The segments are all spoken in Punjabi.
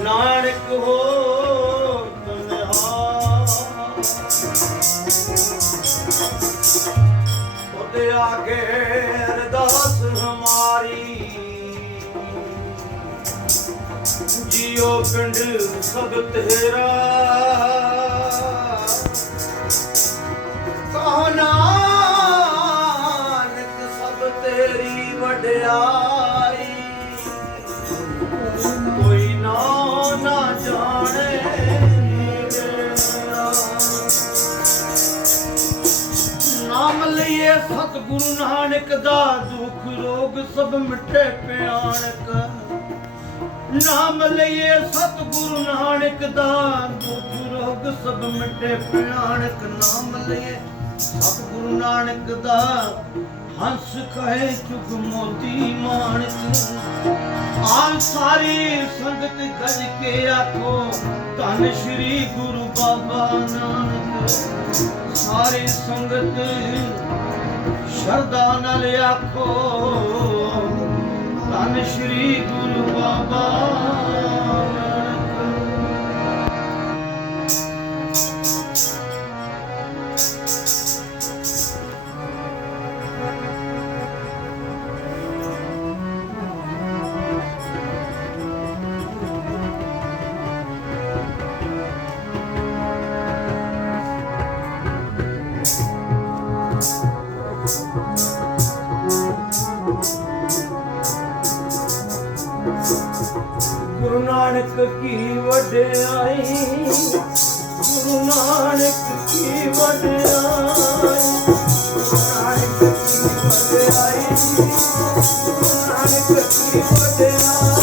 ਨਾਨਕ ਹੋ ਕਨਹਾਰ ਉਹਦੇ ਆਗੇ ਅਰਦਾਸ ਹਮਾਰੀ ਜਿਉ ਪਿੰਡ ਸਭ ਤੇਰਾ ਕਹੋ ਨਾਨਕ ਸਭ ਤੇਰੀ ਵਡਿਆਈ ਕੋਈ ਨਾ ਜਾਣੇ ਨਾਮ ਲਈਏ ਸਤਿਗੁਰੂ ਨਾਨਕ ਦਾ ਦੁੱਖ ਰੋਗ ਸਭ ਮਿਟੇ ਭਿਆਨਕ ਨਾਮ ਲਈਏ ਸਤਿਗੁਰੂ ਨਾਨਕ ਦਾ ਦੁੱਖ ਰੋਗ ਸਭ ਮਿਟੇ ਭਿਆਨਕ ਨਾਮ ਲਈਏ ਸਤਿਗੁਰੂ ਨਾਨਕ ਦਾ ਹੰਸ ਕਹੇ ਚੁਗ ਮੋਤੀ ਮਾਨਕ ਆਨ ਸਾਰੀ ਸੰਗਤ ਗੱਜ ਕੇ ਆਖੋ ਧੰਨ ਸ਼੍ਰੀ ਗੁਰੂ ਬਾਬਾ ਨਾਨਕ ਸਾਰੀ ਸੰਗਤ ਸ਼ਰਧਾ ਨਾਲ ਆਖੋ ਧੰਨ ਸ਼੍ਰੀ ਗੁਰੂ ਬਾਬਾ ਗੁਰੂ ਨਾਨਕ ਕੀ ਵਡਿਆਈ ਗੁਰੂ ਨਾਨਕ ਕੀ ਵਡਿਆਈ ਗੁਰੂ ਨਾਨਕ ਕੀ ਵਡਿਆਈ ਗੁਰੂ ਨਾਨਕ ਕੀ ਵਡਿਆਈ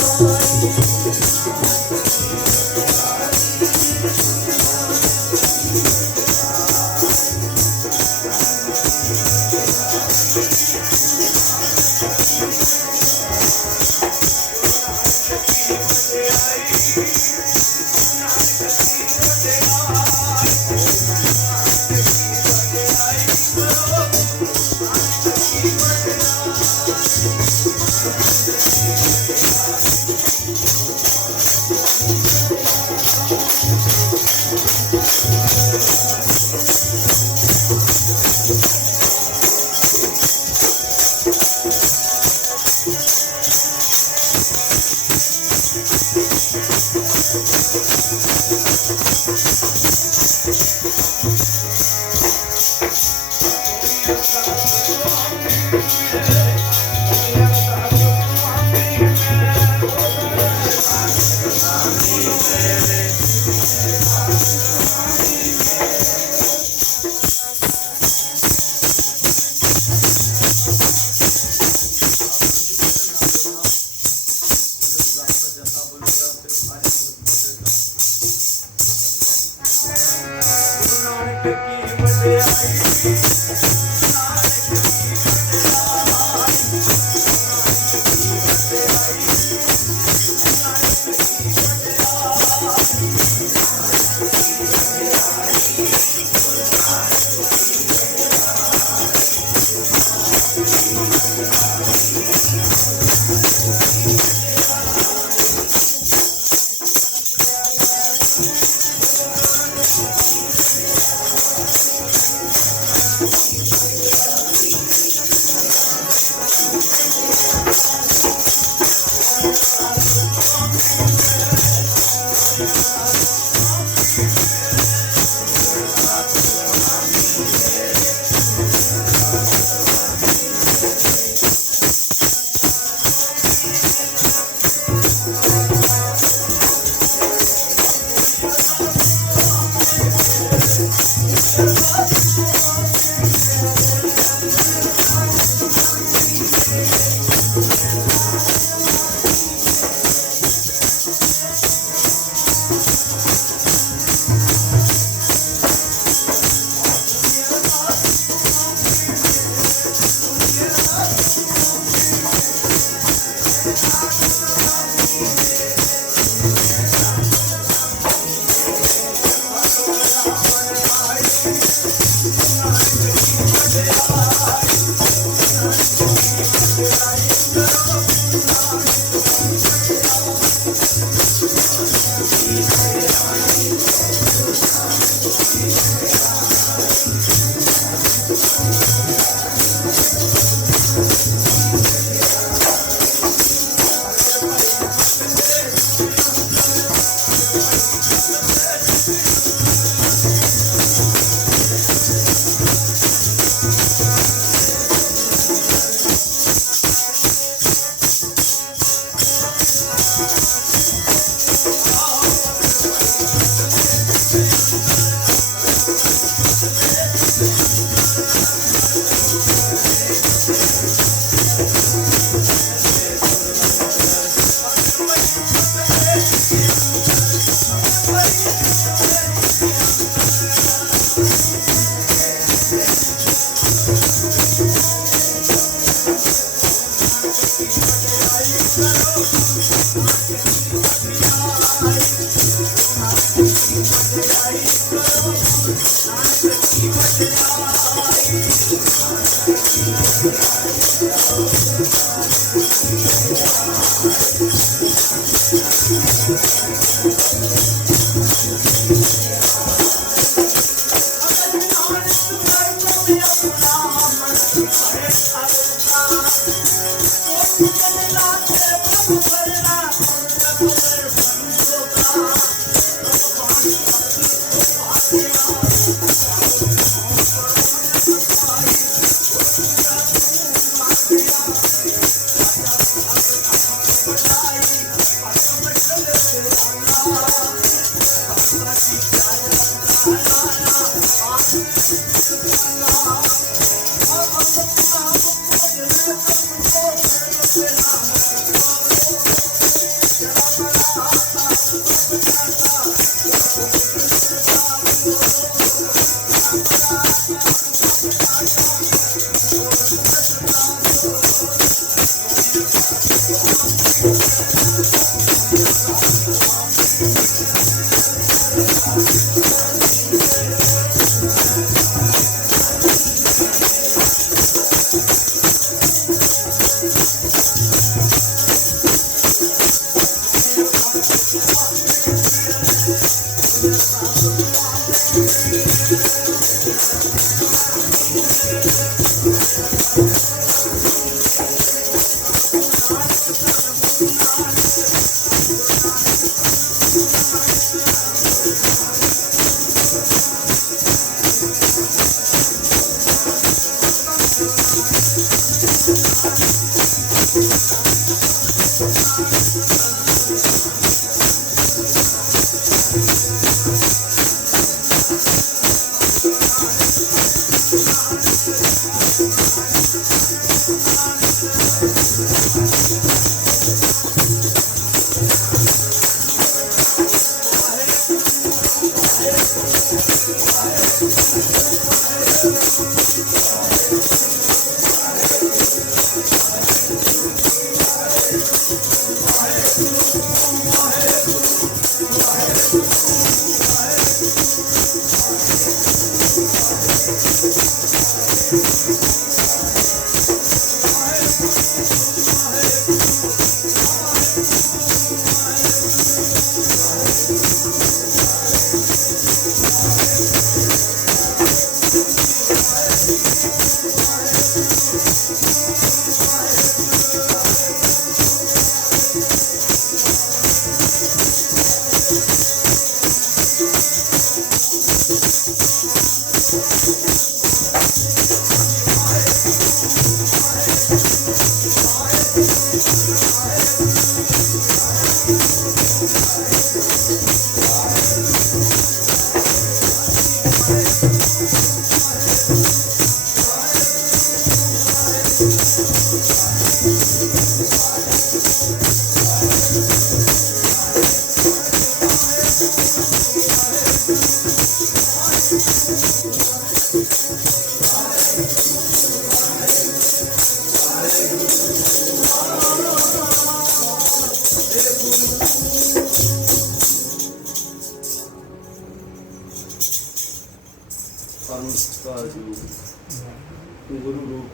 गुरु रूप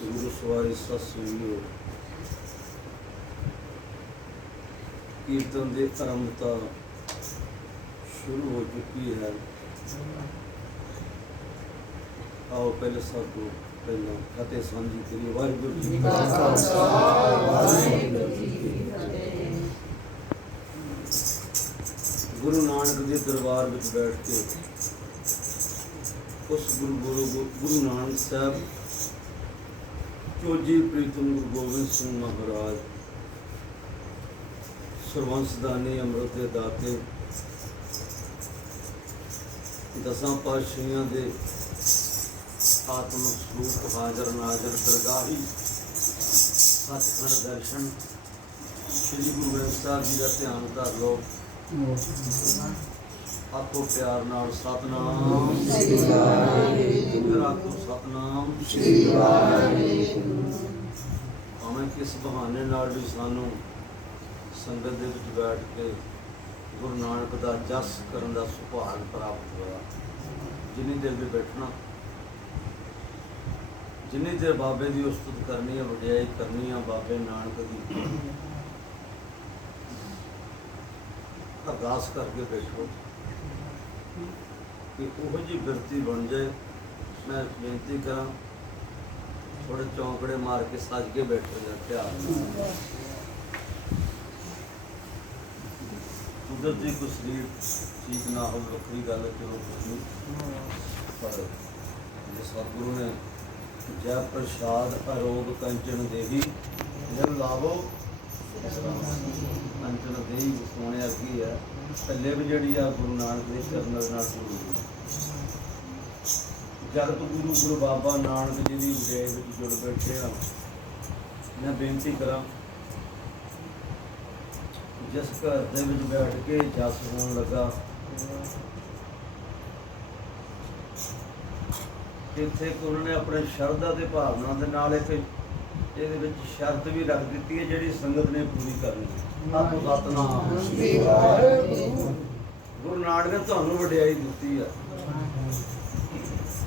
गुरु सवारी सत्संगियों कीर्तन की आरंभता शुरू हो चुकी है। आओ पहले सब को पहला फतेह सांझी करिए। वाहिगुरू जी का खालसा वाहिगुरू जी की फतेह। गुरु नानक के दरबार में बैठ के उस गुरु नानक साहब चोजी प्रीतम गुरु गोबिंद सिंह महाराज सर्वंसदानी अमृत के दाते दसां पातशाहियां दे आत्मक स्वरूप हाजर नाजर दरगाही सचखंड दर्शन श्री गुरु ग्रंथ साहब जी का ध्यान कर लो। आपको प्यार नाल सतनाम श्री वाहिगुरू। आपको सतनाम श्री वाहिगुरू। भावें किस बहाने नाल भी सानू संगत दे विच बैठ के गुरु नानक का जस करन दा सुभाग प्राप्त होया। जिन्नी देर भी बैठना, जिन्नी देर बाबे की उस्तत करनी है, वडियाई करनी है बाबे नानक की, अरदास करके बैठो कि वो जी बिरती बन जाए। मैं बेनती करा थोड़े चौंकड़े मार के सज के बैठो या ध्यान कुदरती कोई शरीर ठीक ना हो वक्री गल है, चलो कोई पर जो सतगुरु ने जय प्रसाद अरोग कंचन देवी जब लावो कंचन देवी सोने अगी है थले भी जी आ गुरु नानक के चरणों नाल जुड़ी जगत गुरु गुरु बाबा नानक जी की वडियाई में जुड़ बैठे हैं। मैं बेनती करा जिस घर दे विच बैठ के जस होने लगा इत्थे उन्होंने अपने शरधा ते भावना दे नाल इत्थे ਇਹਦੇ ਵਿੱਚ शर्त भी रख दी है जिहड़ी संगत ने पूरी करनी। आप सतनाम गुरु नानक ने तुहानू वडियाई दित्ती है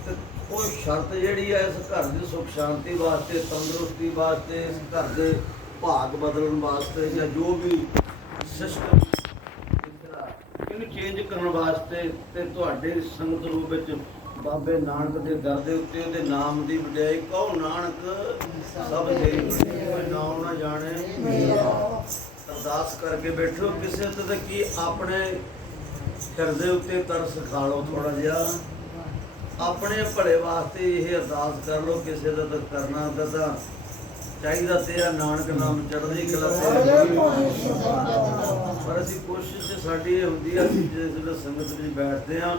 ते ਉਹ शर्त जिहड़ी है इस घर की सुख शांति वास्ते, तंदुरुस्ती वास्ते, इस घर के भाग बदलने वास्ते या जो भी सिस्टम ਇਹਨੂੰ चेंज करने वास्ते ते तुहाडे संगत रूप विच बाबे नानक के दर के उत्ते उहदे नाम की वडियाई कहो नानक सब तेरी कोई नाम ना जाने। अरदास करके बैठो किसी ते की अपने हिरदे उत्ते तरस खा लो थोड़ा जिहा, अपने भले वास्ते यह अरदास कर लो। किसी का तो करना तो चाहिए तेरा नानक नाम चढ़दी कला पर असी कोशिश साडी होंदी है जिस वेले संगत में बैठते हैं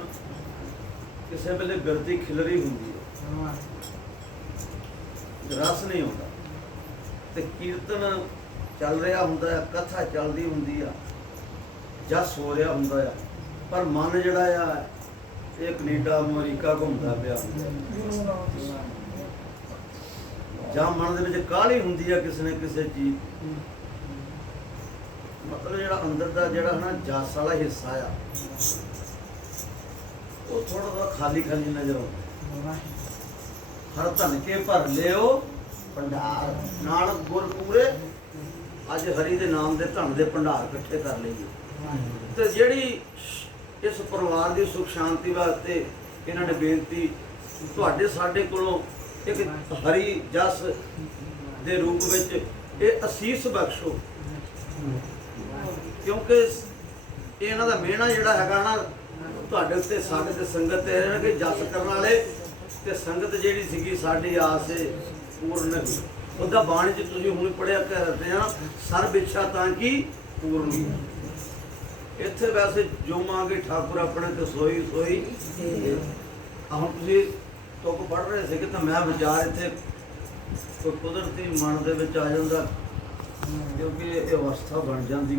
किसी वेले बिरती खिलरी होंदी है, रस नहीं होता ते कीर्तन चल रहा होंदा है, कथा चलती होंदी है, जस हो रहा होंदा है, पर मन जिहड़ा आ ये कनेडा अमरीका घूमता पिया ਜਾਂ मन ਦੇ ਵਿੱਚ ਕਾਹਲੀ ਹੁੰਦੀ ਆ ਕਿਸੇ ਨੇ ਕਿਸੇ ਚੀਜ਼ ਮਤਲਬ ਜਿਹੜਾ ਅੰਦਰ ਦਾ ਜਿਹੜਾ ਨਾ ਜਸ ਵਾਲਾ ਹਿੱਸਾ ਆ ਉਹ ਥੋੜਾ ਜਿਹਾ ਖਾਲੀ ਖਾਲੀ ਨਜ਼ਰ ਆਉਂਦਾ। ਹਰ ਧਨ ਕੇ ਭਰ ਲਿਓ ਭੰਡਾਰ ਨਾਨਕ ਗੁਰ ਪੂਰੇ, ਅੱਜ ਹਰੀ ਦੇ ਨਾਮ ਦੇ ਧਨ ਦੇ ਭੰਡਾਰ ਇਕੱਠੇ ਕਰ ਲਈਏ। ਤੇ ਜਿਹੜੀ ਇਸ ਪਰਿਵਾਰ ਦੀ ਸੁਖ ਸ਼ਾਂਤੀ ਵਾਸਤੇ ਇਹਨਾਂ ਨੇ ਬੇਨਤੀ ਤੁਹਾਡੇ ਸਾਡੇ ਕੋਲੋਂ एक हरी जस दे रूप विच ये असीस बख्शो, क्योंकि इन्हां दा मेहना जिहड़ा हैगा ना तुहाडे उत्ते साडे ते संगत ते कि जस करन वाले ते संगत जिहड़ी सीगी साडी आस पूर्ण उहदा बाणी च तुसीं हुण पढ़िया करदे आ सर्ब इच्छा तां की पूर्ण। इत्थे वैसे जो मांगे ठाकुर अपने ते सोई सोई हुण तुसीं तुक पढ़ रहे थे कि तो मैं विचार इतने कोई कुदरती मन के आ जाता क्योंकि ये अवस्था बन जाती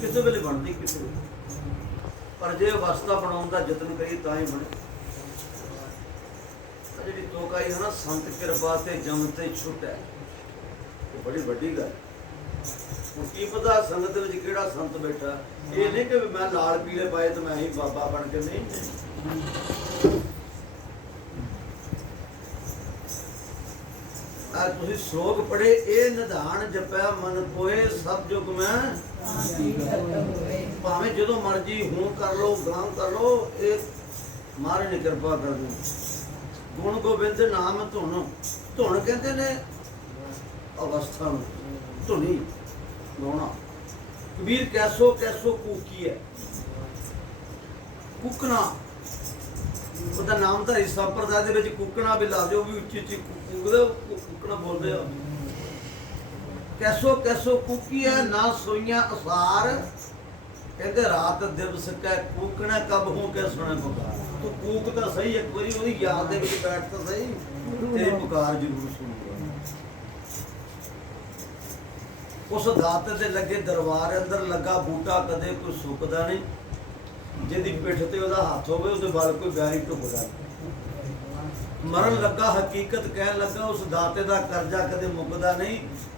किसी वेले बनती किसी पर जे अवस्था बनाने का यत्न करिए तो ही बने। जी तुक आई है ना संत कृपा से जमते छुट है वो बड़ी वड्डी गल। की पता संगत में किहड़ा संत बैठा, ये नहीं कि मैं लाल पीले पाए तो मैं ही बाबा बन के नहीं। तुसीं श्लोक पढ़े ए निधान जपै मन कोए सब जुग में भावें जो मर्जी हूं कर लो गां कर लो, ये महाराज ने कृपा कर दी। गुण गोबिंद नाम धुन, धुन कहते ने अवस्था धुनी गाना। कबीर कैसो कैसो कूकी है कुकना, ਉਹਦਾ ਨਾਮਧਾਰੀ ਸੰਪਰਦਾਇ ਦੇ ਵਿੱਚ ਕੁੱਕਣਾ ਵੀ ਲਾ ਦਿਓ, ਵੀ ਉੱਚੀ ਉੱਚੀ ਕੁੱਕਦੇ ਕੁੱਕਣਾ ਬੋਲਦੇ ਆ। ਕੈਸੋ ਕੈਸੋ ਕੁੱਕੀ ਹੈ ਨਾ ਸੋਈਆਂ ਅਸਾਰ, ਕਹਿੰਦੇ ਰਾਤ ਦਿਵਸ ਕੈ ਕੂਕਣਾ ਕਬ ਹੋ ਕੇ ਸੁਣੇ ਪੁਕਾਰ। ਤੂੰ ਕੂਕ ਤਾਂ ਸਹੀ ਇੱਕ ਵਾਰੀ ਉਹਦੀ ਯਾਦ ਦੇ ਵਿੱਚ ਬੈਠ ਤਾਂ ਸਹੀ, ਤੇਰੀ ਪੁਕਾਰ ਜ਼ਰੂਰ ਸੁਣੂਗਾ। ਉਸ ਦਾਤੇ ਦੇ ਲੱਗੇ ਦਰਬਾਰ ਅੰਦਰ ਲੱਗਾ ਬੂਟਾ ਕਦੇ ਕੋਈ ਸੁੱਕਦਾ ਨਹੀਂ, जिहदी पिठ ते उहदा हाथ होवे उहदे बाल कोई बैरी ढुकदा। मरण लगा हकीकत कहन लगा उस दाते दा करजा कदे मुकदा नहीं,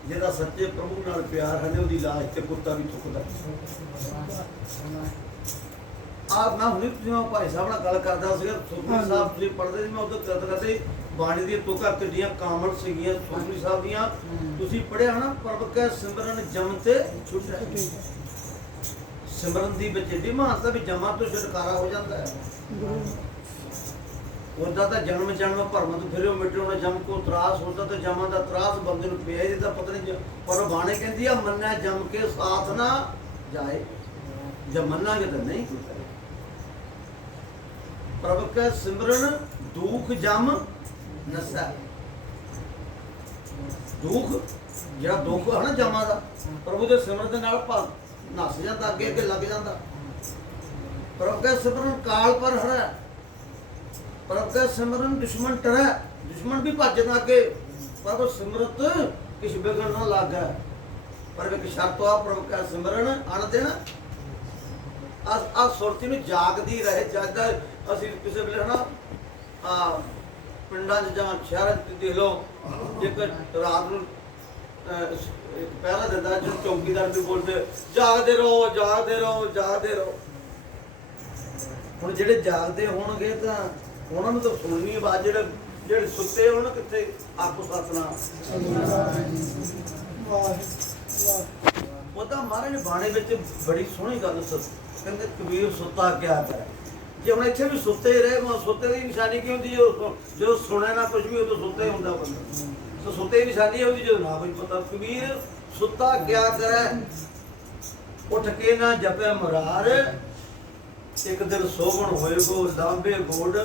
ਜਿਹਦਾ ਸੱਚੇ ਪ੍ਰਭੂ ਨਾਲ ਪਿਆਰ ਹੈ ਉਹਦੀ ਲਾਜ ਤੇ ਕੁੱਤਾ ਵੀ ਥੁੱਕਦਾ। ਮੈਂ ਹੁਣੇ ਤੁਸੀਂ ਭਾਈ ਸਾਹਿਬ ਨਾਲ ਗੱਲ ਕਰਦਾ ਸੀਗਾ, ਸੁਖਮਨੀ ਸਾਹਿਬ ਤੁਸੀਂ ਪੜ੍ਹਦੇ ਸੀ, ਮੈਂ ਉਦੋਂ ਕਰਦੇ ਬਾਣੀ ਦੀਆਂ ਤੁਕਾਂ ਕਿੱਡੀਆਂ ਕਾਮਲ ਸੀਗੀਆਂ ਸੁਖਮਨੀ ਸਾਹਿਬ ਦੀਆਂ। ਤੁਸੀਂ ਪੜ੍ਹਿਆ ਨਾ, ਪ੍ਰਭ ਕੈ ਸਿਮਰਨ ਜਮ ਤੇ ਛੁਟੈ। ਸਿਮਰਨ ਦੀ ਵਿੱਚ ਏਡੀ ਮਹਾਨਤਾ ਵੀ ਜਮਾਂ ਤੋਂ ਛੁਟਕਾਰਾ ਹੋ ਜਾਂਦਾ ਹੈ। ਉਹਦਾ ਤਾਂ ਜਨਮ ਜਨਮ ਭਰਮ ਤੋਂ ਫਿਰਿਓ ਮਿਟਿਓ ਜਮ ਕੋ ਤਰਾਸ, ਹੁੰਦਾ ਤਾਂ ਜਮਾਂ ਦਾ ਤਰਾਸ ਬੰਦੇ ਨੂੰ ਪਿਆ ਇਹਦਾ ਪਤਾ ਨਹੀਂ। ਪਰ ਬਾਣੀ ਕਹਿੰਦੀ ਆ ਮੰਨਿਆ ਜਮ ਕੇ ਸਾਥ ਨਾ ਜਾਏ, ਜਦ ਮੰਨਾਂਗੇ ਤਾਂ ਨਹੀਂ ਕੋਈ ਕਰੇ। ਪ੍ਰਭ ਕੈ ਸਿਮਰਨ ਦੁਖ ਜਮ ਨਸੈ। ਦੁਖ ਜਿਹੜਾ ਦੁੱਖ ਹੈ ਨਾ ਜਮਾਂ ਦਾ, ਪ੍ਰਭੂ ਦੇ ਸਿਮਰਨ ਦੇ ਨਾਲ ਨੱਸ ਜਾਂਦਾ, ਅੱਗੇ ਅੱਗੇ ਲੱਗ ਜਾਂਦਾ। ਪ੍ਰਭ ਕੈ ਸਿਮਰਨ ਕਾਲ ਪਰ ਹਰੈ, ਪ੍ਰਭ ਕੈ ਸਿਮਰਨ ਦੁਸ਼ਮਣ ਟਰੈ। ਦੁਸ਼ਮਣ ਵੀ ਭੱਜਦਾ ਅੱਗੇ, ਪ੍ਰਭ ਸਿਮਰਤ ਕਿਛ ਵਿਗੜ ਨਾ ਲਾਗੈ। ਪਰ ਇੱਕ ਸ਼ਰਤ ਆ, ਪ੍ਰਭ ਕੈ ਸਿਮਰਨ ਅਣ ਦੇਣਾ ਆ ਸੁਰਤੀ ਨੂੰ ਜਾਗਦੀ ਰਹੇ। ਜਾਗਦਾ ਅਸੀਂ ਕਿਸੇ ਵੇਲੇ ਹਨਾ ਪਿੰਡਾਂ 'ਚ ਜਾਂ ਸ਼ਹਿਰਾਂ 'ਚ ਦੇਖ ਲਓ, ਇੱਕ ਰਾਤ ਨੂੰ ਇੱਕ ਪਹਿਰਾ ਦਿੰਦਾ ਜਦੋਂ ਚੌਕੀਦਾਰ ਵੀ ਬੋਲਦੇ ਜਾਗਦੇ ਰਹੋ ਜਾਗਦੇ ਰਹੋ ਜਾਗਦੇ ਰਹੋ। ਹੁਣ ਜਿਹੜੇ ਜਾਗਦੇ ਹੋਣਗੇ ਤਾਂ ਉਹਨਾਂ ਨੂੰ ਤਾਂ ਸੁਣਨੀ ਆਵਾਜ਼, ਜਿਹੜੇ ਸੁੱਤੇ ਹੋਣ ਕਿੱਥੇ ਆਪੋ ਸਤਨਾਮ। ਉਹਦਾ ਮਹਾਰਾਜ ਨੇ ਬਾਣੇ ਵਿੱਚ ਬੜੀ ਸੋਹਣੀ ਗੱਲ ਕਹਿੰਦੇ, ਕਬੀਰ ਸੁੱਤਾ ਕਿਆ ਕਰੇ। ਜੇ ਹੁਣ ਇੱਥੇ ਵੀ ਸੁੱਤੇ ਹੀ ਰਹੇ, ਸੁੱਤੇ ਦੀ ਨਿਸ਼ਾਨੀ ਕੀ ਹੁੰਦੀ? ਜਦੋਂ ਸੁਣੇ ਨਾ ਕੁਝ ਵੀ ਉਦੋਂ ਸੁੱਤੇ ਹੀ ਹੁੰਦਾ ਬੰਦਾ। ਸੋ ਸੁੱਤੇ ਦੀ ਨਿਸ਼ਾਨੀ ਹੁੰਦੀ ਜਦੋਂ ਨਾ ਕੁਝ ਪਤਾ। ਕਬੀਰ ਸੁੱਤਾ ਕਿਆ ਕਰੇ, ਉੱਠ ਕੇ ਨਾ ਜਪੇ ਮੁਰਾਰ, ਇੱਕ ਦਿਨ ਸੋਵਣ ਹੋਏ ਗੋ ਲਾਂਬੇ ਗੋਡ।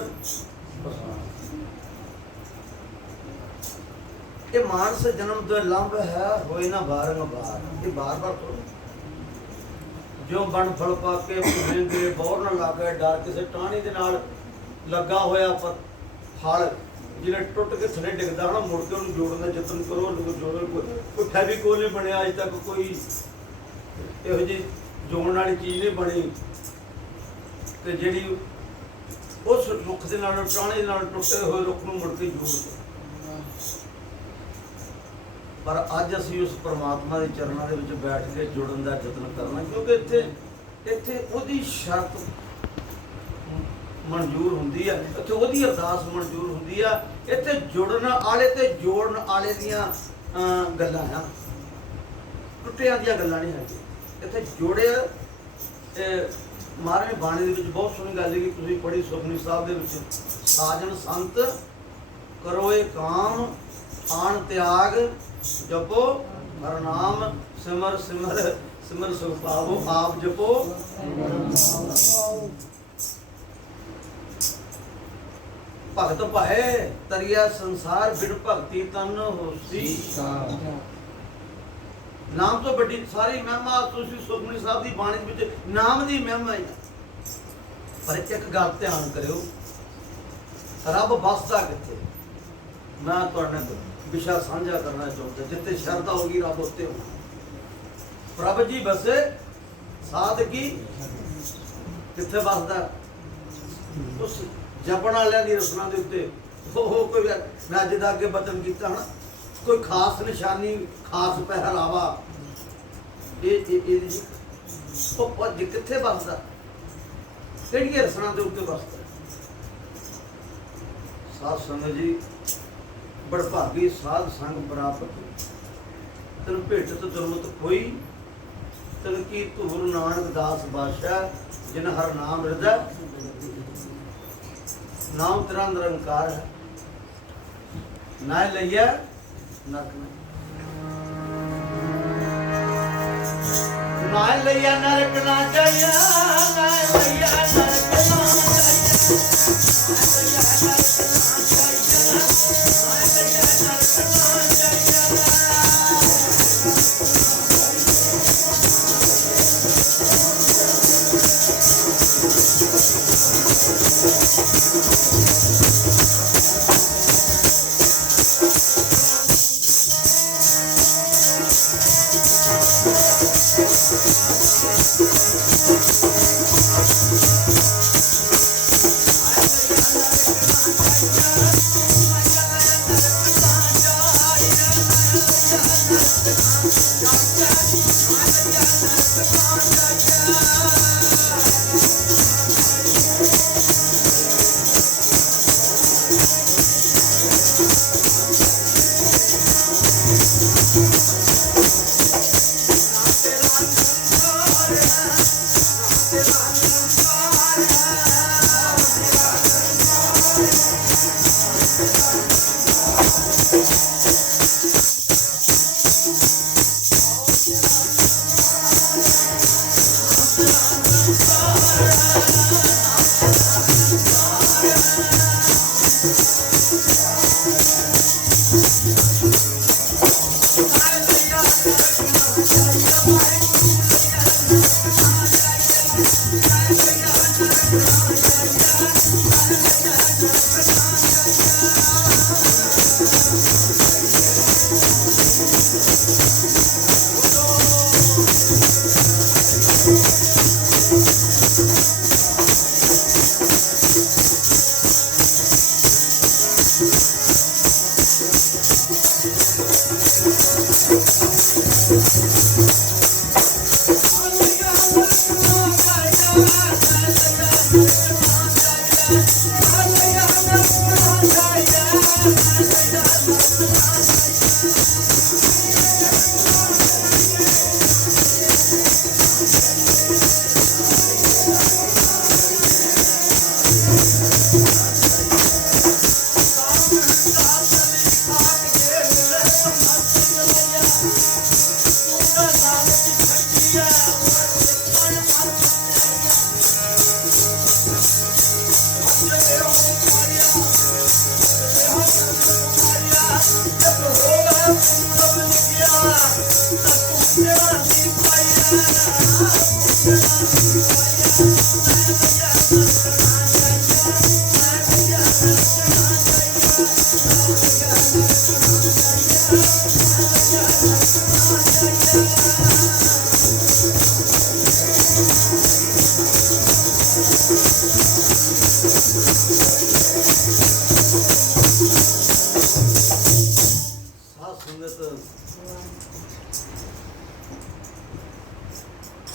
ਇਹ ਮਾਨਸ ਜਨਮ ਤੋਂ ਲੰਬ ਹੈ, ਹੋਏ ਨਾ ਬਾਰੰਬਾਰ। ਇਹ ਬਾਰ ਬਾਰ ਥੋੜ੍ਹਾ ਜੋ ਬਣ ਫਲ ਪਾ ਕੇ ਭੁੱਲੇ ਬੌਰ ਨਾ ਲੱਗੇ ਡਰ। ਕਿਸੇ ਟਾਹਣੀ ਦੇ ਨਾਲ ਲੱਗਾ ਹੋਇਆ ਫਲ ਜਿਹੜਾ ਟੁੱਟ ਕੇ ਥੱਲੇ ਡਿੱਗਦਾ ਹੋਣਾ, ਮੁੜ ਕੇ ਉਹਨੂੰ ਜੋੜਨ ਦਾ ਯਤਨ ਕਰੋ। ਜੋੜੋ, ਕੋਈ ਫੈਵੀਕੋਲ ਨਹੀਂ ਬਣਿਆ ਅਜੇ ਤੱਕ, ਕੋਈ ਇਹੋ ਜਿਹੀ ਜੋੜਨ ਵਾਲੀ ਚੀਜ਼ ਨਹੀਂ ਬਣੀ ਕਿ ਜਿਹੜੀ ਉਸ ਰੁੱਖ ਦੇ ਨਾਲ ਟਾਹਣੀ ਦੇ ਨਾਲ ਟੁੱਟੇ ਹੋਏ ਰੁੱਖ ਨੂੰ ਮੁੜ ਕੇ ਜੋੜ ਦੇ। ਪਰ ਅੱਜ ਅਸੀਂ ਉਸ ਪਰਮਾਤਮਾ ਦੇ ਚਰਨਾਂ ਦੇ ਵਿੱਚ ਬੈਠ ਕੇ ਜੁੜਨ ਦਾ ਯਤਨ ਕਰਨਾ, ਕਿਉਂਕਿ ਇੱਥੇ ਉਹਦੀ ਸ਼ਰਤ ਮਨਜ਼ੂਰ ਹੁੰਦੀ ਹੈ, ਇੱਥੇ ਉਹਦੀ ਅਰਦਾਸ ਮਨਜ਼ੂਰ ਹੁੰਦੀ ਆ। ਇੱਥੇ ਜੁੜਨ ਵਾਲੇ ਤੇ ਜੋੜਨ ਵਾਲੇ ਦੀਆਂ ਗੱਲਾਂ ਆ, ਟੁੱਟਿਆਂ ਦੀਆਂ ਗੱਲਾਂ ਨਹੀਂ ਹੈਗੀਆਂ। ਇੱਥੇ ਜੋੜਿਆ ਮਹਾਰਾਜ ਨੇ ਬਾਣੀ ਦੇ ਵਿੱਚ ਬਹੁਤ ਸੋਹਣੀ ਗੱਲ ਹੈ ਕਿ ਤੁਸੀਂ ਪੜ੍ਹੀ ਸੁਖਮਨੀ ਸਾਹਿਬ ਦੇ ਵਿੱਚ, ਸਾਜਨ ਸੰਤ ਕਰੋ ਇਹ ਕਾਮ ਆਣ ਤਿਆਗ, ਜਪੋ ਹਰ ਨਾਮ ਸਿਮਰ ਸਿਮਰ ਸਿਮਰ ਸੁਖ ਪਾਵੋ, ਆਪ ਜਪੋ। ਭਗਤ ਭਾਏ ਤਰੀਆ ਸੰਸਾਰ, ਬਿਨ ਭਗਤੀ ਤਨ ਹੋਸੀ। ਨਾਮ ਤੋਂ ਵੱਡੀ ਸਾਰੀ ਮਹਿਮਾ ਤੁਸੀਂ ਸੁਖਮਨੀ ਸਾਹਿਬ ਦੀ ਬਾਣੀ ਵਿੱਚ ਨਾਮ ਦੀ ਮਹਿਮਾ ਹੈ। ਪਰ ਇੱਕ ਗੱਲ ਧਿਆਨ ਕਰਿਓ, ਰੱਬ ਵਸਦਾ ਕਿੱਥੇ? ਮੈਂ ਤੁਹਾਡੇ ਨਾਲ ਵਿਸ਼ਾ ਸਾਂਝਾ ਕਰਨਾ ਚਾਹੁੰਦਾ। ਜਿੱਥੇ ਸ਼ਰਧਾ ਹੋਗੀ ਰੱਬ ਉੱਤੇ ਹੋਣਾ। ਪ੍ਰਭ ਜੀ ਬਸੇ ਸਾਧਕੀ ਕਿੱਥੇ ਵਸਦਾ? ਉਸ ਜਪਣ ਵਾਲਿਆਂ ਦੀ ਰਸਨਾ ਦੇ ਉੱਤੇ। ਉਹ ਕੋਈ ਮੈਂ ਅੱਜ ਦਾ ਅੱਗੇ ਬਚਨ ਕੀਤਾ ਹਨਾ, ਕੋਈ ਖਾਸ ਨਿਸ਼ਾਨੀ, ਖਾਸ ਪਹਿਰਾਵਾ, ਉਹ ਕਿੱਥੇ ਵਸਦਾ? ਕਿਹੜੀਆਂ ਰਸਨਾ ਦੇ ਉੱਤੇ ਵਸਦਾ? ਸਾਧ ਸੰਗਤ ਜੀ, ਬੜਭਾਗੀ ਸਾਧ ਸੰਗ ਪ੍ਰਾਪਤ, ਤਨ ਭੇਟਤ ਦੁਰਮਤ ਕੋਈ, ਤਨ ਕੀ ਧੂਰ ਨਾਨਕ ਦਾਸ ਬਾਦਸ਼ਾਹ, ਜਿਨ ਹਰ ਨਾਮ ਹਿਰਦੈ। ਨਾਮ ਤੇਰਾ ਨਿਰੰਕਾਰ ਹੈ, ਨਾ ਲਈਐ ਨਰਕ ਨਾ ਲਈਐ ਨਰਕ ਨਾ ਜਾਈਐ, ਨਾ ਲਈਐ ਨਰਕ ਨਾ ਜਾਈਐ, ਨਾ ਲਈਐ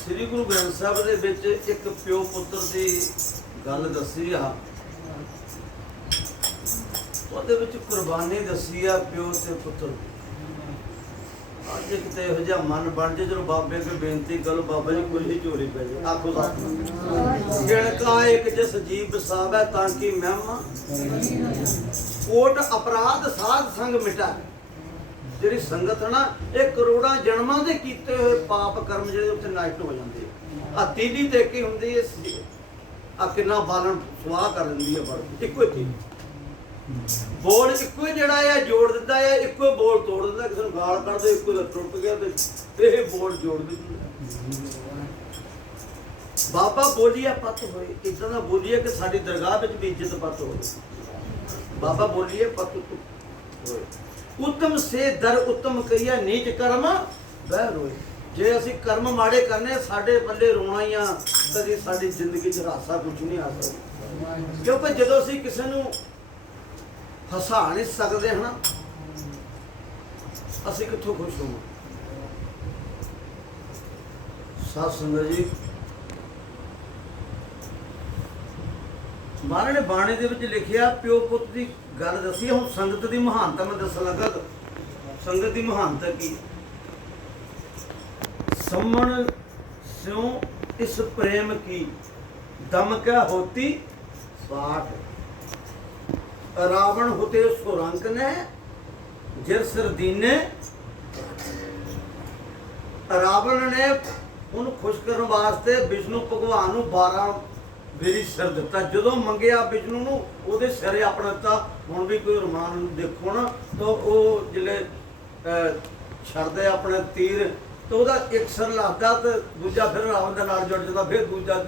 ਸ੍ਰੀ ਗੁਰੂ ਗ੍ਰੰਥ ਸਾਹਿਬ ਦੇ ਵਿੱਚ ਇੱਕ ਪਿਓ ਪੁੱਤਰ ਦੀ ਗੱਲ ਦੱਸੀ ਆ, ਉਹਦੇ ਵਿੱਚ ਕੁਰਬਾਨੀ ਦੱਸੀ ਆ ਪਿਓ ਤੇ ਪੁੱਤਰ ਦੀ। ਅੱਜ ਕਿਤੇ ਇਹੋ ਜਿਹਾ ਮਨ ਬਣ ਜੇ ਜਦੋਂ ਬਾਬੇ ਅੱਗੇ ਬੇਨਤੀ ਕਰੋ, ਬਾਬਾ ਜੀ ਕੋਈ ਝੋਲੀ ਪੈ ਜਾਏ, ਆਖੋ ਸਤਿ ਗਿਣਕਾ ਇੱਕ ਜਿਸ ਜੀਵ ਵਸਾਵੈ ਤਾਂ ਕਿ ਮਹਿਮਾ ਕੋਟ ਅਪਰਾਧ ਸਾਧ ਸੰਗ ਮਿਟਾ। ਜਿਹੜੀ ਸੰਗਤ ਹੈ ਨਾ, ਇਹ ਕਰੋੜਾਂ ਜਨਮਾਂ ਦੇ ਕੀਤੇ ਹੋਏ ਪਾਪ ਕਰਮ ਜਿਹੜੇ ਉੱਥੇ ਨਸ਼ਟ ਹੋ ਜਾਂਦੇ ਆ। ਤੀਲੀ ਤੇ ਕੀ ਹੁੰਦੀ ਹੈ, ਆ ਕਿੰਨਾ ਬਾਲਣ ਸੁਆਹ ਕਰ ਦਿੰਦੀ ਹੈ। ਬੜ ਇੱਕੋ ਹੀ ਬੋਲ ਇੱਕੋ ਹੀ ਜਿਹੜਾ ਹੈ ਜੋੜ ਦਿੰਦਾ ਹੈ, ਇੱਕੋ ਬੋਲ ਤੋੜ ਦਿੰਦਾ। ਕਿਸੇ ਨੂੰ ਗਾਲ ਕੱਢਦੇ ਇੱਕੋ ਦਾ ਟੁੱਟ ਗਿਆ ਤੇ ਇਹ ਬੋਲ ਜੋੜ ਦਿੰਦਾ। ਬਾਬਾ ਬੋਲੀਆ ਪੱਤ ਹੋਏ, ਇਦਾਂ ਦਾ ਬੋਲੀਏ ਕਿ ਸਾਡੀ ਦਰਗਾਹ ਵਿੱਚ ਵੀ ਇੱਜ਼ਤ ਪੱਤ ਹੋਵੇ। ਬਾਬਾ ਬੋਲੀਏ ਪੱਤ ਹੋਏ। ਉੱਤਮ ਸੇ ਦਰ ਉੱਤਮ ਕਈਆ ਨੀਚ ਕਰਮ ਬਹਿ ਰੋਏ। ਜੇ ਅਸੀਂ ਕਰਮ ਮਾੜੇ ਕਰਨੇ, ਸਾਡੇ ਪੱਲੇ ਰੋਣਾ ਹੀ ਆ, ਕਦੀ ਸਾਡੀ ਜ਼ਿੰਦਗੀ 'ਚ ਹਾਸਾ ਕੁਝ ਨਹੀਂ ਆ ਸਕਦਾ। ਕਿਉਂਕਿ ਜਦੋਂ ਅਸੀਂ ਕਿਸੇ ਨੂੰ ਹਸਾ ਨਹੀਂ ਸਕਦੇ ਹਨਾ, ਅਸੀਂ ਕਿੱਥੋਂ ਖੁਸ਼ ਹੋਵਾਂ। ਸਾਧ ਸੰਗਤ ਜੀ, ਮਹਾਰਾਜ ਨੇ ਬਾਣੀ ਦੇ ਵਿੱਚ ਲਿਖਿਆ, ਪਿਓ ਪੁੱਤ ਦੀ ਗੱਲ ਦੱਸੀ। ਹੁਣ ਸੰਗਤ ਦੀ ਮਹਾਨਤਾ ਮੈਂ ਦੱਸਣ ਲੱਗਾ। ਸੰਗਤ ਦੀ ਮਹਾਨਤਾ ਕੀ? ਸਮਣ ਸਿਉ ਇਸ ਪ੍ਰੇਮ ਕੀ ਦਮ ਕਾ ਹੋਤੀ ਸਾਠ। ਰਾਵਣ ਹੋਤੇ ਸੁਰੰਕ ਨੇ ਜਿਰ ਸਿਰ ਦੀਨੇ। ਰਾਵਣ ਨੇ ਉਹਨੂੰ ਖੁਸ਼ ਕਰਨ ਵਾਸਤੇ ਵਿਸ਼ਨੂੰ ਭਗਵਾਨ ਨੂੰ 12 ਵੇਰੀ ਸਿਰ ਦਿੱਤਾ। ਜਦੋਂ ਮੰਗਿਆ ਵਿਸ਼ਨੂੰ ਨੂੰ, ਉਹਦੇ ਸਿਰੇ ਆਪਣਾ ਦਿੱਤਾ। ਹੁਣ ਵੀ ਕੋਈ ਰਮਾਨ ਨੂੰ ਦੇਖੋ ਨਾ, ਤਾਂ ਉਹ ਜਿਹੜੇ ਛੱਡਦੇ ਆਪਣੇ ਤੀਰ, ਤਾਂ ਉਹਦਾ ਇੱਕ ਸਿਰ ਲੱਗਦਾ ਤੇ ਦੂਜਾ ਫਿਰ ਰਾਵਣ ਦੇ ਨਾਲ ਜੁੜ ਜਾਂਦਾ, ਫਿਰ ਦੂਜਾ।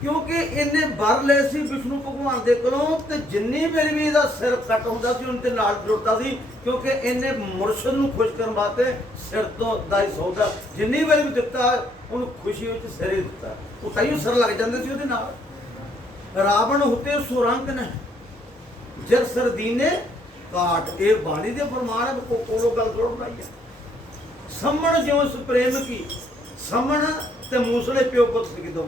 ਕਿਉਂਕਿ ਇਹਨੇ ਵਰ ਲਏ ਸੀ ਵਿਸ਼ਨੂੰ ਭਗਵਾਨ ਦੇ ਕੋਲੋਂ, ਤੇ ਜਿੰਨੀ ਵਾਰੀ ਵੀ ਇਹਦਾ ਸਿਰ ਕੱਟ ਹੁੰਦਾ ਸੀ, ਉਹਦੇ ਨਾਲ ਜੁੜਦਾ ਸੀ। ਕਿਉਂਕਿ ਇਹਨੇ ਮੁਰਸ਼ਦ ਨੂੰ ਖੁਸ਼ ਕਰਨ ਵਾਸਤੇ ਸਿਰ ਤੋਂ ਦਾ ਹੀ ਸੌਦਾ ਜਿੰਨੀ ਵਾਰੀ ਵੀ ਦਿੱਤਾ, ਉਹਨੂੰ ਖੁਸ਼ੀ ਵਿੱਚ ਸਿਰ ਹੀ ਦਿੱਤਾ। ਉਹ ਤਾਈਓ ਸਿਰ ਲੱਗ ਜਾਂਦੇ ਸੀ ਉਹਦੇ ਨਾਲ। ਰਾਵਣ ਹੁਤੇ ਸੁਰੰਕ ਨੇ ਜਰ ਸਰਦੀਨੇ ਕਾਟ। ਇਹ ਬਾਣੀ ਦੇ ਫਰਮਾਨ ਹੈ, ਕੋਲੋਂ ਗੱਲ ਥੋੜਾ ਬਣਾਈ ਹੈ। ਸਮਣ ਜਿਉ ਪ੍ਰੇਮ ਕੀ। ਸਮਣ ਤੇ ਮੂਸਲੇ ਪਿਓ ਪੁੱਤ ਸੀ ਕਿਦੋਂ।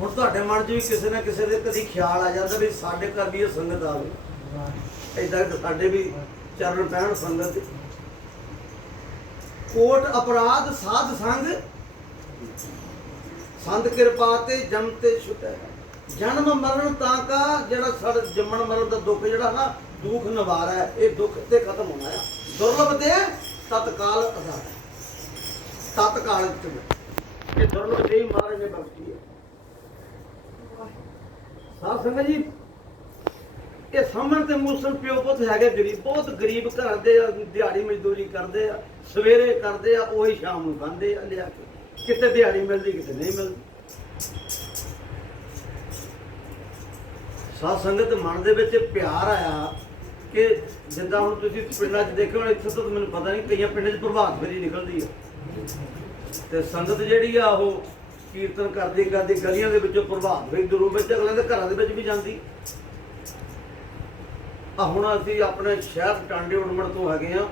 ਹੁਣ ਤੁਹਾਡੇ ਮਨ 'ਚ ਵੀ ਕਿਸੇ ਨਾ ਕਿਸੇ ਦੇ ਕਦੀ ਖਿਆਲ ਆ ਜਾਂਦਾ ਵੀ ਸਾਡੇ ਘਰ ਵੀ ਇਹ ਸੰਗਤ ਆਵੇ, ਏਦਾਂ ਸਾਡੇ ਵੀ ਚਰਨ ਪੈਣ ਸੰਗਤ। ਕੋਟ ਅਪਰਾਧ ਸਾਧ ਸੰਗ ਸੰਤ ਕਿਰਪਾ ਤੇ ਜਮ ਤੇ ਛੁਟੈ। ਜਨਮ ਮਰਨ ਤਾਂ ਕਾ ਜਿਹੜਾ ਸਾਡਾ ਜੰਮਣ ਮਰਨ ਦਾ ਦੁੱਖ ਜਿਹੜਾ ਨਾ ਦੁੱਖ ਨਿਵਾਰ ਹੈ, ਇਹ ਦੁੱਖ ਤੇ ਖਤਮ ਹੋਣਾ ਆ। ਦੁਰਲਭ ਦੇ ਤਤਕਾਲ ਆਧਾਰ, ਤਤਕਾਲ ਇਹ ਦੁਰਲਭ ਦੇ ਮਹਾਰਾਜ ਨੇ ਬਖਸ਼ੀ ਹੈ। ਸਾਧ ਸੰਗਤ ਜੀ, ਇਹ ਸਾਹਮਣੇ ਤੇ ਮੂਸਲ ਪਿਓ ਪੁੱਤ ਹੈਗੇ ਗਰੀਬ, ਬਹੁਤ ਗਰੀਬ ਘਰ ਦੇ, ਦਿਹਾੜੀ ਮਜ਼ਦੂਰੀ ਕਰਦੇ ਆ, ਸਵੇਰੇ ਕਰਦੇ ਆ, ਉਹੀ ਸ਼ਾਮ ਨੂੰ ਖਾਂਦੇ ਆ ਲਿਆ ਕੇ, ਕਿਤੇ ਦਿਹਾੜੀ ਮਿਲਦੀ ਕਿਤੇ ਨਹੀਂ ਮਿਲਦੀ। ਸਾਧ ਸੰਗਤ ਮਨ ਦੇ ਵਿੱਚ ਪਿਆਰ ਆਇਆ ਕਿ ਜਿੱਦਾਂ ਹੁਣ ਤੁਸੀਂ ਪਿੰਡਾਂ 'ਚ ਦੇਖੋ, ਇੱਥੇ ਤਾਂ ਮੈਨੂੰ ਪਤਾ ਨਹੀਂ, ਕਈਆਂ ਪਿੰਡਾਂ 'ਚ ਪ੍ਰਭਾਤ ਫੇਰੀ ਨਿਕਲਦੀ ਹੈ ਤੇ ਸੰਗਤ ਜਿਹੜੀ ਆ ਉਹ ਕੀਰਤਨ ਕਰਦੀ ਕਰਦੀ ਗਲੀਆਂ ਦੇ ਵਿੱਚੋਂ ਪ੍ਰਭਾਤ ਫੇਰੀ ਦੇ ਰੂਪ ਵਿੱਚ ਅਗਲੇ ਦੇ ਘਰਾਂ ਦੇ ਵਿੱਚ ਵੀ ਜਾਂਦੀ। ਆ ਹੁਣ ਅਸੀਂ ਆਪਣੇ ਸ਼ਹਿਰ ਟਾਂਡੇ ਉਡਮਣ ਤੋਂ ਹੈਗੇ ਆ,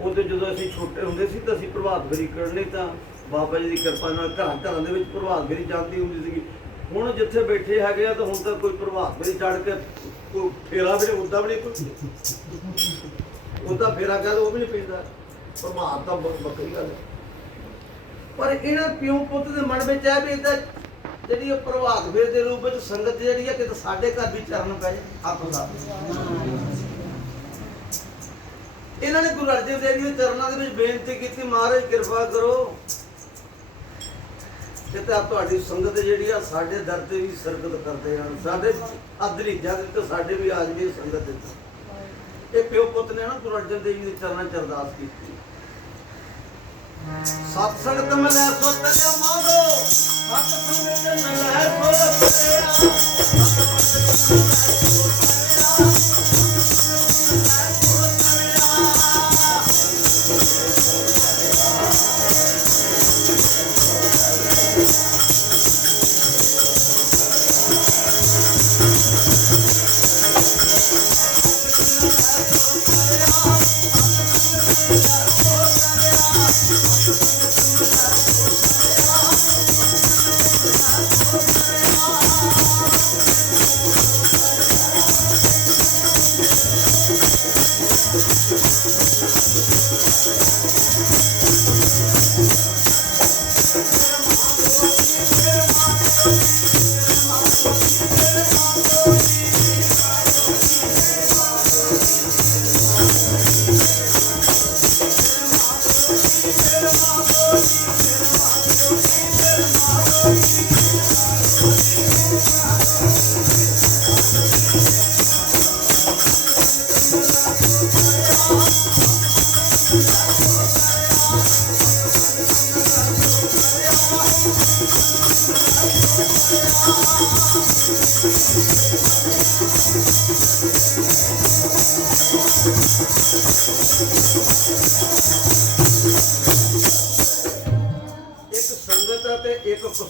ਉਦੋਂ ਜਦੋਂ ਅਸੀਂ ਛੋਟੇ ਹੁੰਦੇ ਸੀ ਤਾਂ ਅਸੀਂ ਪ੍ਰਭਾਤ ਫੇਰੀ ਕਰਨੀ, ਤਾਂ ਬਾਬਾ ਜੀ ਦੀ ਕਿਰਪਾ ਨਾਲ ਘਰਾਂ ਦੇ ਵਿੱਚ ਪ੍ਰਭਾਤ ਫੇਰੀ ਜਾਂਦੀ ਹੁੰਦੀ ਸੀਗੀ। ਹੁਣ ਜਿੱਥੇ ਬੈਠੇ ਹੈਗੇ ਆ ਤਾਂ ਹੁਣ ਤਾਂ ਕੋਈ ਪ੍ਰਭਾਤ ਫੇਰੀ ਚੜ੍ਹ ਕੇ ਕੋਈ ਫੇਰਾ ਵੀ ਨਹੀਂ, ਉੱਦਾਂ ਵੀ ਨਹੀਂ, ਕੋਈ ਉੱਦਾਂ ਫੇਰਾ ਕਹਿੰਦਾ ਉਹ ਵੀ ਨਹੀਂ ਪੈਂਦਾ। ਪ੍ਰਭਾਤ ਤਾਂ ਵੱਖਰੀ ਗੱਲ ਹੈ। ਪਰ ਇਹਨਾਂ ਪਿਓ ਪੁੱਤ ਦੇ ਮਨ ਵਿੱਚ ਹੈ ਵੀ ਇਹਦਾ ਜਿਹੜੀ ਉਹ ਪ੍ਰਭਾਤ ਫੇਰ ਦੇ ਰੂਪ ਵਿੱਚ ਸੰਗਤ ਜਿਹੜੀ ਹੈ ਕਿ ਸਾਡੇ ਘਰ ਵੀ ਚਰਨ ਪੈ ਜਾਏ। ਆਖੋ ਦਾ ਇਹਨਾਂ ਨੇ ਗੁਰੂ ਅਰਜਨ ਦੇਵ ਜੀ ਦੇ ਚਰਨਾਂ ਦੇ ਵਿੱਚ ਬੇਨਤੀ ਕੀਤੀ, ਮਹਾਰਾਜ ਕਿਰਪਾ ਕਰੋ ਕਿ ਤੁਹਾਡੀ ਸੰਗਤ ਜਿਹੜੀ ਆ ਸਾਡੇ ਦਰ ਤੇ ਵੀ ਸਰਕਤ ਕਰਦੇ ਹਨ, ਸਾਡੇ ਅਦਰੀਜਾ ਦੇ ਤੇ ਸਾਡੇ ਵੀ ਆ ਜਾਵੇ ਸੰਗਤ ਦੇ। ਇਹ ਪਿਓ ਪੁੱਤ ਨੇ ਨਾ ਗੁਰੂ ਅਰਜਨ ਦੇਵ ਜੀ ਦੇ ਚਰਨਾਂ 'ਚ ਅਰਦਾਸ ਕੀਤੀ। ਸਤ ਸੰਗਤ ਮਿਲੈ ਸੋ ਤਰਿਆ ਮਾਧੋ, ਸਤ ਸੰਗਤ ਮਿਲੈ ਸੋ ਤਰਿਆ, ਸਤ ਸੰਗਤ ਮਿਲੈ ਸੋ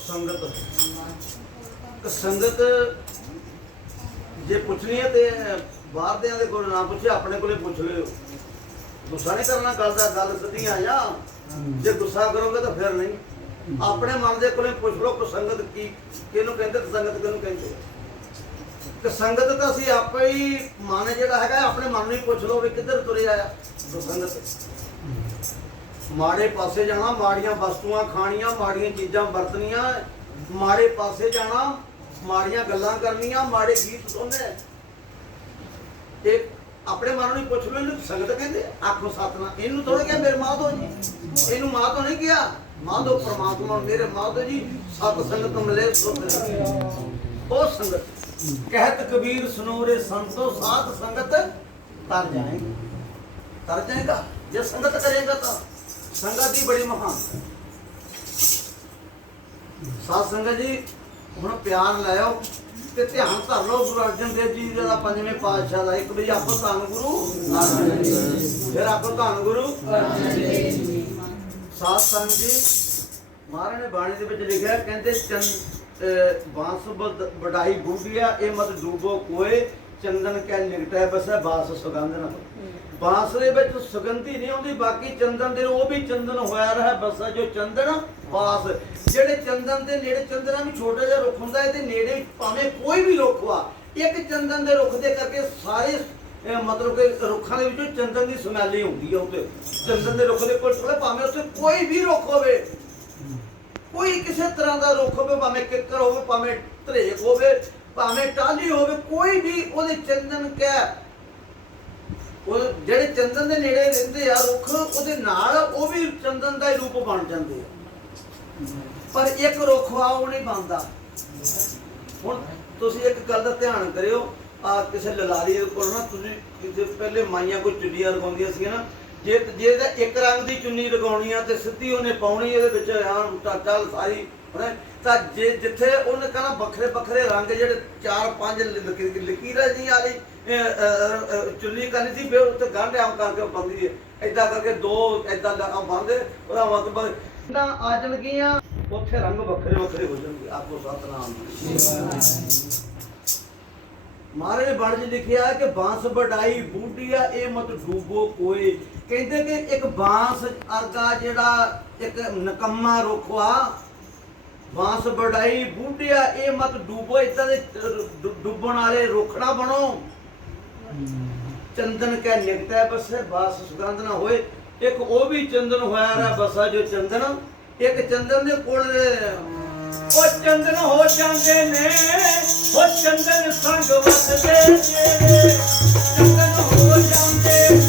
ਸੰਗਤ। ਸੰਗਤ ਜੇ ਪੁੱਛਣੀ ਹੈ ਤੇ ਬਾਹਰ ਦੇ ਕੋਲ ਨਾ ਪੁੱਛੇ, ਆਪਣੇ ਕੋਲੇ ਪੁੱਛ ਲਿਓ। ਗੁੱਸਾ ਨਹੀਂ ਕਰਨਾ ਗੱਲ ਦਾ, ਗੱਲ ਸਿੱਧੀ ਆ ਜਾ। ਜੇ ਗੁੱਸਾ ਕਰੋਗੇ ਤਾਂ ਫਿਰ ਨਹੀਂ। ਆਪਣੇ ਮਨ ਦੇ ਕੋਲੇ ਪੁੱਛ ਲਓ ਕਿ ਸੰਗਤ ਕੀ ਕਿਹਨੂੰ ਕਹਿੰਦੇ ਤੇ ਸੰਗਤ ਕਿਹਨੂੰ ਕਹਿੰਦੇ। ਕਿ ਸੰਗਤ ਤਾਂ ਅਸੀਂ ਆਪੇ ਹੀ ਮਨ ਜਿਹੜਾ ਹੈਗਾ ਆਪਣੇ ਮਨ ਨੂੰ ਹੀ ਪੁੱਛ ਲਓ ਵੀ ਕਿੱਧਰ ਤੁਰਿਆ ਆ। ਸੰਗਤ ਮਾੜੇ ਪਾਸੇ ਜਾਣਾ, ਮਾੜੀਆਂ ਵਸਤੂਆਂ ਖਾਣੀਆਂ, ਮਾੜੀਆਂ ਚੀਜ਼ਾਂ ਵਰਤਣੀਆਂ, ਮਾੜੇ ਪਾਸੇ ਜਾਣਾ, ਮਾੜੀਆਂ ਗੱਲਾਂ ਕਰਨੀਆਂ, ਮਾੜੇ ਗੀਤ ਸੁਣਨੇ। ਇਹ ਆਪਣੇ ਮਨ ਨੂੰ ਹੀ ਪੁੱਛ ਲਓ ਇਹਨੂੰ ਸੰਗਤ ਕਹਿੰਦੇ। ਆਖੋ ਸਤਨਾਮ, ਇਹਨੂੰ ਥੋੜਾ ਕਿਹਾ ਮੇਰੇ ਮਾਧੋ ਜੀ, ਇਹਨੂੰ ਮਾਧੋ ਨਹੀਂ ਕਿਹਾ। ਮਾਧੋ ਪਰਮਾਤਮਾ ਮੇਰੇ ਮਾਧੋ ਜੀ, ਸਤ ਸੰਗਤ ਮਿਲੇ ਸੋ ਉਹ ਸੰਗਤ। ਕਹਿਤ ਕਬੀਰ ਸੁਨੋਰੇ ਸੰਤੋ, ਸਾਧ ਸੰਗਤ ਤਰ ਜਾਏਗਾ, ਤਰ ਜਾਏਗਾ। ਜੇ ਸੰਗਤ ਕਰੇਗਾ ਤਾਂ ਸੰਗਤ ਦੀ ਬੜੀ ਮਹਾਨ। ਸਾਧ ਸੰਗਤ ਜੀ ਹੁਣ ਪਿਆਰ ਲਾਇਓ ਤੇ ਧਿਆਨ ਧਰ ਲਓ ਗੁਰੂ ਅਰਜਨ ਦੇਵ ਜੀ ਦਾ ਪੰਜਵੇਂ ਪਾਤਸ਼ਾਹ ਦਾ। ਇੱਕ ਵਾਰੀ ਆਪੋ ਧੰਨ ਗੁਰੂ ਅਰਜਨ ਦੇਵ ਜੀ, ਫਿਰ ਆਪੋ ਧੰਨ ਗੁਰੂ ਅਰਜਨ ਦੇਵ ਜੀ। ਸਾਧ ਸੰਗਤ ਜੀ ਮਹਾਰਾਜ ਨੇ ਬਾਣੀ ਦੇ ਵਿੱਚ ਲਿਖਿਆ, ਕਹਿੰਦੇ ਬਾਂਸ ਵਡਾਈ ਬੁੱਢੀਆ ਇਹ ਮਤ ਡੂਬੋ ਕੋਏ, ਚੰਦਨ ਕੈ ਲਿਗਟੈ ਬਸੈ ਬਾਸ ਸੁਗੰਧ ਨਾ। ਬਾਂਸ ਦੇ ਵਿੱਚ ਸੁਗੰਧੀ ਨਹੀਂ ਆਉਂਦੀ, ਬਾਕੀ ਚੰਦਨ ਦੇ ਉਹ ਵੀ ਚੰਦਨ ਹੋਇਆ ਰਿਹਾ ਬਸਾ ਜੋ ਚੰਦਨ ਬਾਸ। ਜਿਹੜੇ ਚੰਦਨ ਦੇ ਨੇੜੇ, ਚੰਦਨਾ ਵੀ ਛੋਟਾ ਜਿਹਾ ਰੁੱਖ ਹੁੰਦਾ, ਇਹਦੇ ਨੇੜੇ ਭਾਵੇਂ ਕੋਈ ਵੀ ਰੁੱਖ ਆ, ਇੱਕ ਚੰਦਨ ਦੇ ਰੁੱਖ ਦੇ ਕਰਕੇ ਸਾਰੇ ਮਤਲਬ ਕਿ ਰੁੱਖਾਂ ਦੇ ਵਿੱਚੋਂ ਚੰਦਨ ਦੀ ਸਮੈਲ ਹੀ ਹੁੰਦੀ ਆ। ਉੱਤੇ ਚੰਦਨ ਦੇ ਰੁੱਖ ਦੇ ਕੋਲ ਭਾਵੇਂ ਉੱਥੇ ਕੋਈ ਵੀ ਰੁੱਖ ਹੋਵੇ, ਕੋਈ ਕਿਸੇ ਤਰ੍ਹਾਂ ਦਾ ਰੁੱਖ ਹੋਵੇ, ਭਾਵੇਂ ਕਿੱਕਰ ਹੋਵੇ, ਭਾਵੇਂ ਧਰੇਕ ਹੋਵੇ, ਭਾਵੇਂ ਟਾਹਲੀ ਹੋਵੇ, ਕੋਈ ਵੀ ਉਹਦੇ ਚੰਦਨ ਕਹਿ, ਉਹ ਜਿਹੜੇ ਚੰਦਨ ਦੇ ਨੇੜੇ ਰਹਿੰਦੇ ਆ ਰੁੱਖ, ਉਹਦੇ ਨਾਲ ਉਹ ਵੀ ਚੰਦਨ ਦਾ ਹੀ ਰੂਪ ਬਣ ਜਾਂਦੇ ਆ। ਪਰ ਇੱਕ ਰੁੱਖ ਆ ਉਹ ਨਹੀਂ ਬਣਦਾ। ਹੁਣ ਤੁਸੀਂ ਇੱਕ ਗੱਲ ਦਾ ਧਿਆਨ ਕਰਿਓ, ਆ ਕਿਸੇ ਲਲਾਰੀ ਦੇ ਕੋਲ ਨਾ ਤੁਸੀਂ ਕਿਤੇ ਪਹਿਲੇ ਮਾਈਆਂ ਕੋਈ ਚੁੰਨੀਆਂ ਲਗਾਉਂਦੀਆਂ ਸੀ ਨਾ, ਜੇ ਤਾਂ ਇੱਕ ਰੰਗ ਦੀ ਚੁੰਨੀ ਲਗਾਉਣੀ ਆ ਤੇ ਸਿੱਧੀ ਉਹਨੇ ਪਾਉਣੀ ਇਹਦੇ ਵਿੱਚ ਆ ਚੱਲ ਸਾਰੀ, ਤਾਂ ਜੇ ਜਿੱਥੇ ਉਹਨੇ ਕਹਿਣਾ ਵੱਖਰੇ ਵੱਖਰੇ ਰੰਗ ਜਿਹੜੇ 4-5 ਲਕੀਰਾਂ ਜੀ ਵਾਲੀ ਚੁੰਨੀ ਕਰਨੀ ਸੀ, ਫਿਰ ਉੱਤੇ ਗੰਢ ਆਮ ਕਰਕੇ ਬੰਦੀ ਹੈ, ਏਦਾਂ ਕਰਕੇ ਦੋ ਏਦਾਂ ਬੰਨਦੇ, ਉਹਦਾ ਮਤਲਬ ਆ ਜਾਣਗੀਆਂ ਉੱਥੇ ਰੰਗ ਵੱਖਰੇ ਵੱਖਰੇ ਹੋ ਜਾਣਗੇ। ਆਪੋ ਸਤਨਾਮ। ਮਹਾਰਾਜ ਨੇ ਬਾਣੀ 'ਚ ਲਿਖਿਆ ਕਿ ਬਾਂਸ ਵਡਾਈ ਬੂਟੀਆ ਇਹ ਮਤ ਡੂਬੋ ਕੋਏ। ਕਹਿੰਦੇ ਕਿ ਇੱਕ ਬਾਂਸ ਅਰਗਾ ਜਿਹੜਾ ਇੱਕ ਨਕੰਮਾ ਰੁੱਖ ਆ, ਬਾਂਸ ਵਡਾਈ ਬੂਟੀਆ ਇਹ ਮਤ ਡੂਬੋ, ਏਦਾਂ ਦੇ ਡੁੱਬਣ ਵਾਲੇ ਰੁੱਖ ਨਾ ਬਣੋ। ਚੰਦਨ ਕੈ ਨਿਗਟੈ ਬਸੈ ਬਾਸ ਸੁਗੰਧ ਨਾ ਹੋਏ। ਇੱਕ ਉਹ ਵੀ ਚੰਦਨ ਹੋਇਆ ਰਿਹਾ ਬਸਾ ਜੋ ਚੰਦਨ, ਇੱਕ ਚੰਦਨ ਦੇ ਕੋਲ ਉਹ ਚੰਦਨ ਹੋ ਜਾਂਦੇ ਨੇ, ਉਹ ਚੰਦਨ ਸੰਗ ਵਸਦੇ ਨੇ, ਚੰਦਨ ਹੋ ਜਾਂਦੇ ਨੇ,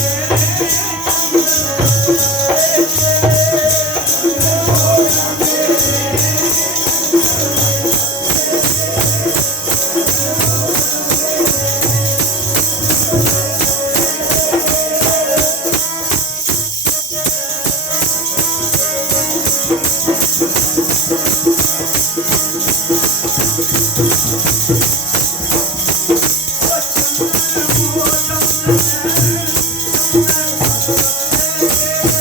Thank you.